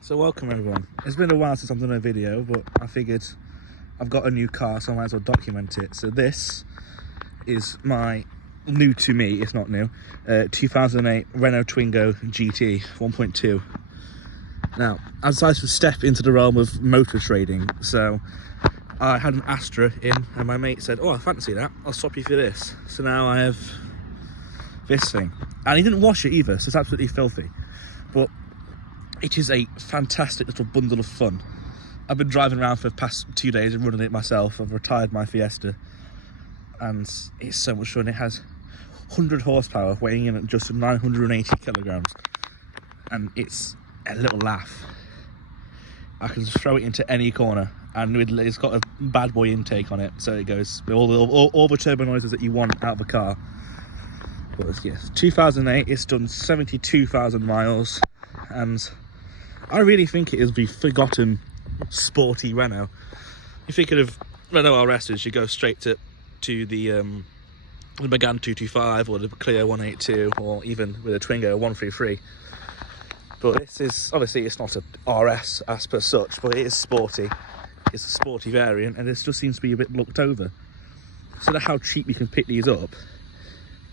So welcome everyone. It's been a while since I've done a video, but I figured I've got a new car, so I might as well document it. So this is my new to me, it's not new, 2008 Renault Twingo GT 1.2. Now, I decided to step into the realm of motor trading, so I had an Astra in, and my mate said, "Oh, I fancy that, I'll swap you for this." So now I have this thing, and he didn't wash it either, so it's absolutely filthy, but it is a fantastic little bundle of fun. I've been driving around for the past 2 days and running it myself. I've retired my Fiesta, and it's so much fun. It has 100 horsepower, weighing in at just 980 kilograms, and it's a little laugh. I can just throw it into any corner, and it's got a bad boy intake on it, so it goes with all the turbo noises that you want out of a car. But yes, 2008, it's done 72,000 miles, and I really think it is the forgotten sporty Renault. If you think of Renault RSs, you go straight to the Megane 225 or the Clio 182, or even with a Twingo 133. But this is, obviously it's not a RS as per such, but it is sporty. It's a sporty variant, and this just seems to be a bit looked over. So that how cheap you can pick these up,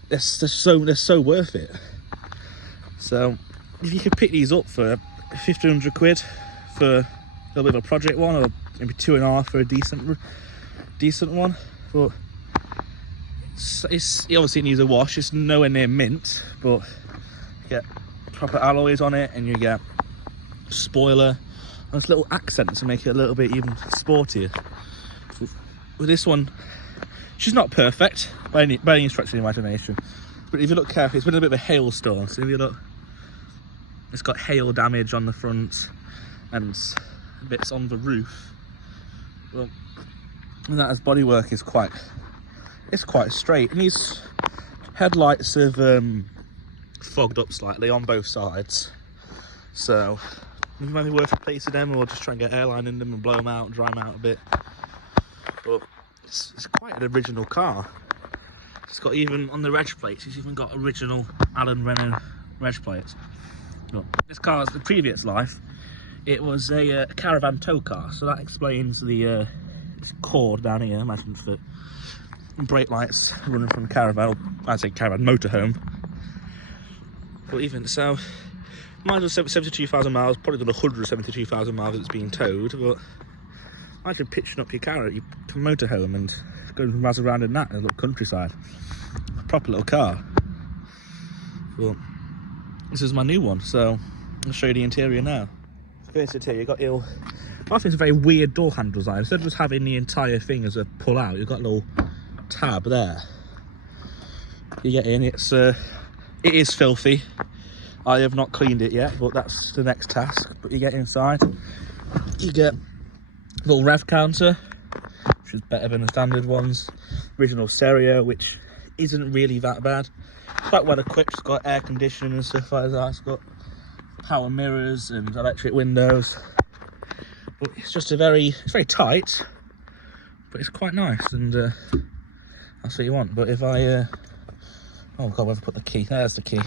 they're so worth it. So if you could pick these up for 1,500 quid for a little bit of a project one, or maybe 2.5 for a decent one, but it obviously needs a wash. It's nowhere near mint, but you get proper alloys on it, and you get spoiler and this little accent to make it a little bit even sportier. With this one, she's not perfect by any stretch of the imagination, but if you look carefully, it's been a bit of a hailstorm, so if you look, it's got hail damage on the front and bits on the roof. Well, that as bodywork is quite straight, and these headlights have fogged up slightly on both sides, so it might be worth replacing them, or just try and get airline in them and blow them out and dry them out a bit. But it's quite an original car. It's got, even on the reg plates, it's even got original Alan Renault reg plates. Look, this car's, the previous life, it was a caravan tow car, so that explains the cord down here. Imagine for brake lights running from the caravan, or I'd say caravan motorhome. But even so, might as well 72,000 miles, probably done 172,000 miles it's been towed, but imagine pitching up your car at your motorhome and going and razz around in that in a little countryside. A proper little car. Well, this is my new one, so I'll show you the interior now. First interior, you've got I think it's a very weird door handle design. Instead of just having the entire thing as a pull out, you've got a little tab there. You get in, it is filthy. I have not cleaned it yet, but that's the next task. But you get inside, you get a little rev counter, which is better than the standard ones. Original stereo, which isn't really that bad. Quite well equipped. It's got air conditioning and stuff like that. It's got power mirrors and electric windows. But it's just it's very tight, but it's quite nice, and that's what you want. But if I oh god, where have I put the key? There's the key.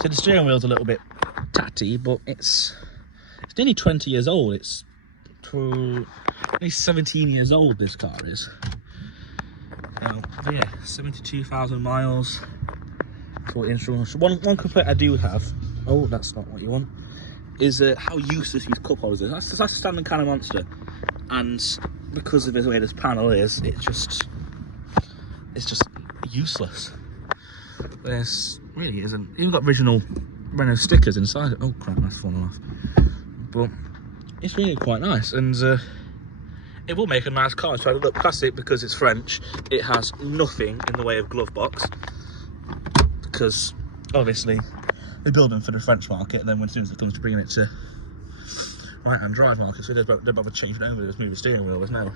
So the steering wheel's a little bit tatty, but it's nearly 20 years old. It's only 17 years old, this car is. Yeah, 72,000 miles. One complaint I do have, oh, that's not what you want, is how useless these cup holders are. That's a standard kind of monster, and because of the way this panel is, it's just useless. This really isn't. Even got original Renault stickers inside it. Oh crap, that's fallen off. But it's really quite nice, and it will make a nice car. So I look past it, because it's French, it has nothing in the way of glove box, because obviously they build them for the French market, and then as soon as it comes to bringing it to right-hand drive market, so they don't bother changing over, just move the steering wheel. There's no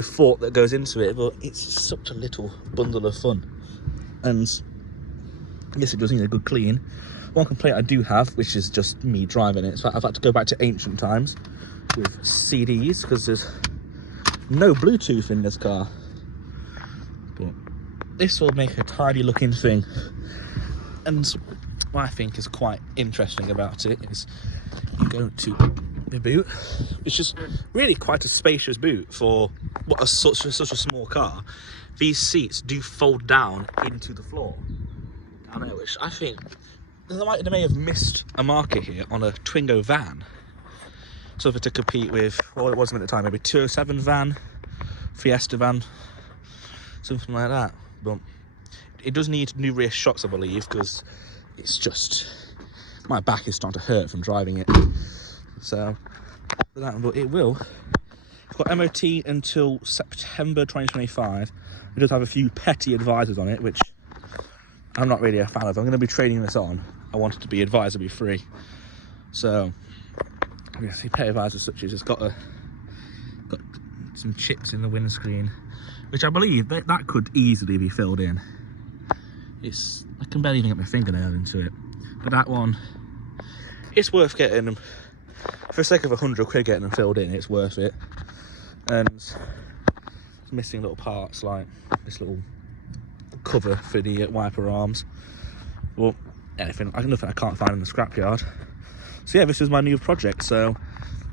thought that goes into it, but it's such a little bundle of fun. And yes, it does need a good clean. One complaint I do have, which is just me driving it, so I've had to go back to ancient times with CDs, because there's no Bluetooth in this car. But this will make a tidy looking thing. And what I think is quite interesting about it is you go to the boot. It's just really quite a spacious boot for what such a small car. These seats do fold down into the floor down there, which I think they may have missed a market here on a Twingo van. So to compete with, well, it wasn't at the time, maybe 207 van, Fiesta van, something like that. But it does need new rear shocks, I believe, because it's just, my back is starting to hurt from driving it. So, but it will. It's got MOT until September 2025. It does have a few petty advisors on it, which I'm not really a fan of. I'm going to be trading this on. I want it to be advisory free. So, yes, the petty advisors such as it's got some chips in the windscreen, which I believe that could easily be filled in. I can barely even get my fingernail into it. But that one, it's worth getting them. For the sake of 100 quid getting them filled in, it's worth it. And missing little parts like this little cover for the wiper arms. Well, nothing I can't find in the scrapyard. So yeah, this is my new project. So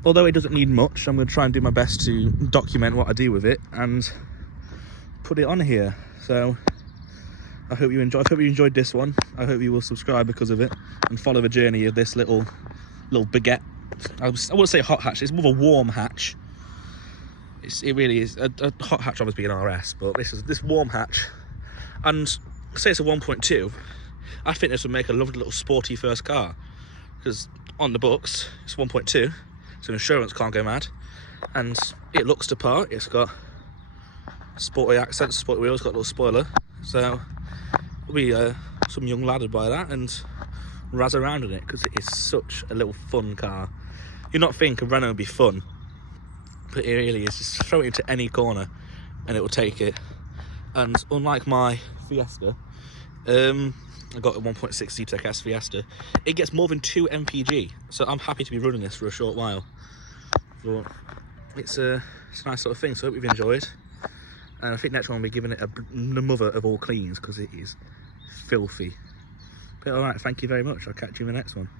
although it doesn't need much, I'm going to try and do my best to document what I do with it and put it on here. So I hope you enjoyed this one. I hope you will subscribe because of it and follow the journey of this little baguette. I wouldn't say hot hatch, it's more of a warm hatch. It really is. A hot hatch obviously an RS, but this warm hatch. And say it's a 1.2, I think this would make a lovely little sporty first car. Because on the books, it's 1.2, so insurance can't go mad. And it looks the part. It's got sporty accents, sporty wheels, got a little spoiler. So there'll be some young lad would buy that and razz around in it, because it is such a little fun car. You'd not think a Renault would be fun, but it really is. Just throw it into any corner and it will take it. And unlike my Fiesta, I got a 1.6 C-Tech S Fiesta, it gets more than 2 mpg, so I'm happy to be running this for a short while. But it's a nice sort of thing, so I hope you've enjoyed. And I think next one I'll be giving it the mother of all cleans, because it is filthy. But alright, thank you very much. I'll catch you in the next one.